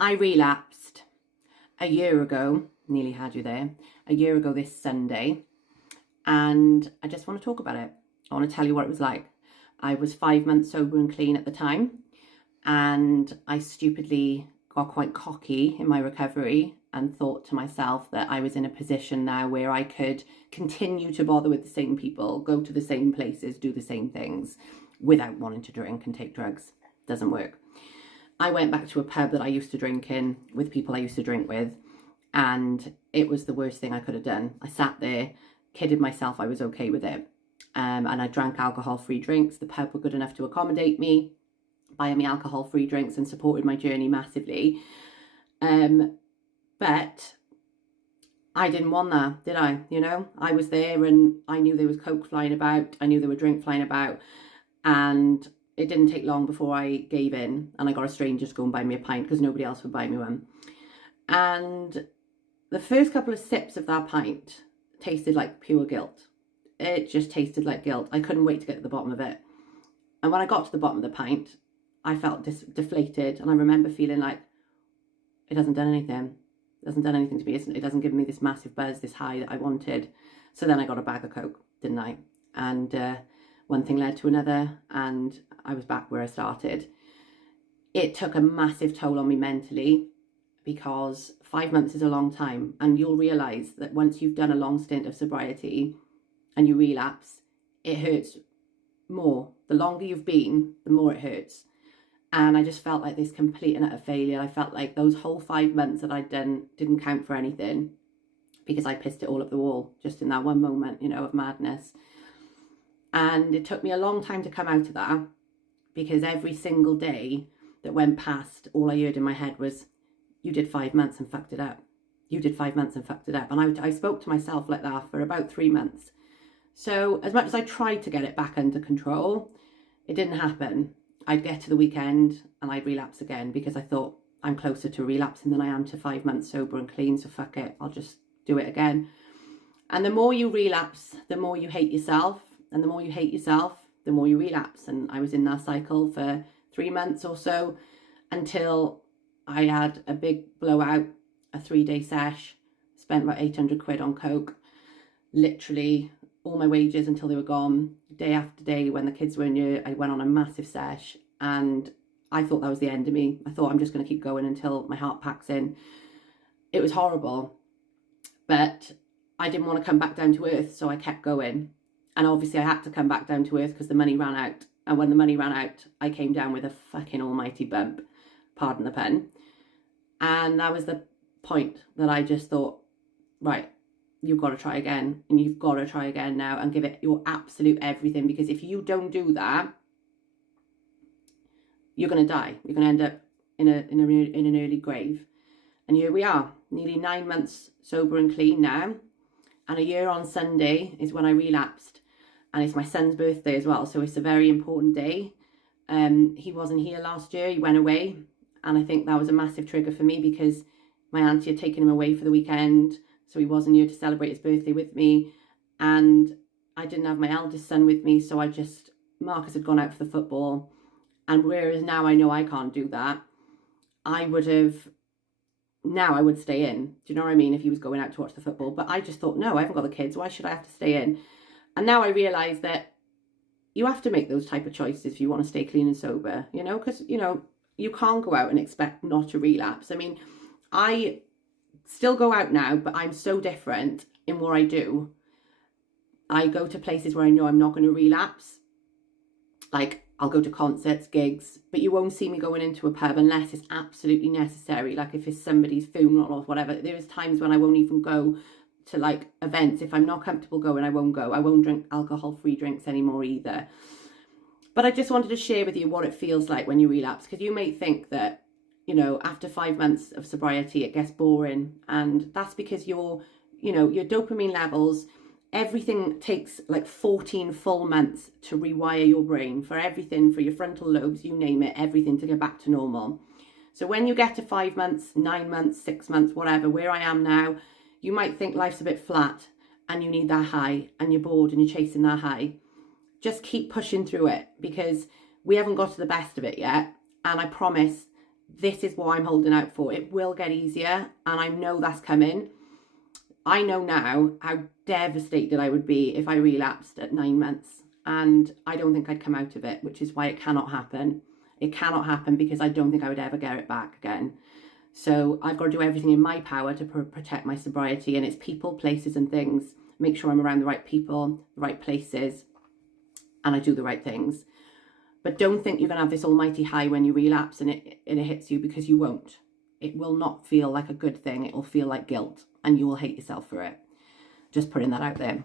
I relapsed a year ago, nearly had you there, a year ago this Sunday, and I just want to talk about it. I want to tell you what it was like. I was 5 months sober and clean at the time, and I stupidly got quite cocky in my recovery and thought to myself that I was in a position now where I could continue to bother with the same people, go to the same places, do the same things without wanting to drink and take drugs. Doesn't work. I went back to a pub that I used to drink in with people I used to drink with, and it was the worst thing I could have done. I sat there, kidded myself I was okay with it, and I drank alcohol-free drinks. The pub were good enough to accommodate me, buying me alcohol-free drinks, and supported my journey massively. But I didn't want that, did I? I was there and I knew there was coke flying about. I knew there were drink flying about, and it didn't take long before I gave in and I got a stranger to go and buy me a pint because nobody else would buy me one. And the first couple of sips of that pint tasted like pure guilt. It just tasted like guilt. I couldn't wait to get to the bottom of it. And when I got to the bottom of the pint, I felt deflated. And I remember feeling like, it hasn't done anything. It hasn't done anything to me. It doesn't give me this massive buzz, this high that I wanted. So then I got a bag of coke, didn't I? And one thing led to another, and I was back where I started. It took a massive toll on me mentally, because 5 months is a long time, and you'll realise that once you've done a long stint of sobriety and you relapse, it hurts more. The longer you've been, the more it hurts. And I just felt like this complete and utter failure. I felt like those whole 5 months that I'd done didn't count for anything, because I pissed it all up the wall just in that one moment, of madness. And it took me a long time to come out of that, because every single day that went past, all I heard in my head was, you did 5 months and fucked it up. You did 5 months and fucked it up. And I spoke to myself like that for about 3 months. So as much as I tried to get it back under control, it didn't happen. I'd get to the weekend and I'd relapse again, because I thought, I'm closer to relapsing than I am to 5 months sober and clean, so fuck it, I'll just do it again. And the more you relapse, the more you hate yourself. And the more you hate yourself, the more you relapse. And I was in that cycle for 3 months or so, until I had a big blowout, a 3-day sesh, spent about 800 quid on coke, literally all my wages until they were gone. Day after day, when the kids were in year, I went on a massive sesh, and I thought that was the end of me. I thought, I'm just going to keep going until my heart packs in. It was horrible, but I didn't want to come back down to earth, so I kept going. And obviously I had to come back down to earth because the money ran out. And when the money ran out, I came down with a fucking almighty bump, pardon the pun. And that was the point that I just thought, right, you've got to try again. And you've got to try again now and give it your absolute everything. Because if you don't do that, you're going to die. You're going to end up in an early grave. And here we are, nearly 9 months sober and clean now. And a year on Sunday is when I relapsed. And it's my son's birthday as well, so it's a very important day. He wasn't here last year, he went away. And I think that was a massive trigger for me, because my auntie had taken him away for the weekend, so he wasn't here to celebrate his birthday with me. And I didn't have my eldest son with me, so Marcus had gone out for the football. And whereas now I know I can't do that, I would stay in. Do you know what I mean? If he was going out to watch the football. But I just thought, no, I haven't got the kids. Why should I have to stay in? And now I realise that you have to make those type of choices if you want to stay clean and sober, because, you can't go out and expect not to relapse. I mean, I still go out now, but I'm so different in what I do. I go to places where I know I'm not going to relapse. Like, I'll go to concerts, gigs, but you won't see me going into a pub unless it's absolutely necessary. Like if it's somebody's funeral or whatever. There is times when I won't even go to like events. If I'm not comfortable going, I won't go. I won't drink alcohol-free drinks anymore either. But I just wanted to share with you what it feels like when you relapse, because you may think that, after 5 months of sobriety, it gets boring. And that's because your dopamine levels, everything takes like 14 full months to rewire your brain, for everything, for your frontal lobes, you name it, everything to get back to normal. So when you get to 5 months, 9 months, 6 months, whatever, where I am now, you might think life's a bit flat and you need that high and you're bored and you're chasing that high. Just keep pushing through it, because we haven't got to the best of it yet. And I promise this is what I'm holding out for. It will get easier, and I know that's coming. I know now how devastated I would be if I relapsed at 9 months, and I don't think I'd come out of it, which is why it cannot happen. It cannot happen because I don't think I would ever get it back again. So I've got to do everything in my power to protect my sobriety, and it's people, places and things. Make sure I'm around the right people, the right places, and I do the right things. But don't think you're going to have this almighty high when you relapse and it hits you, because you won't. It will not feel like a good thing. It will feel like guilt, and you will hate yourself for it. Just putting that out there.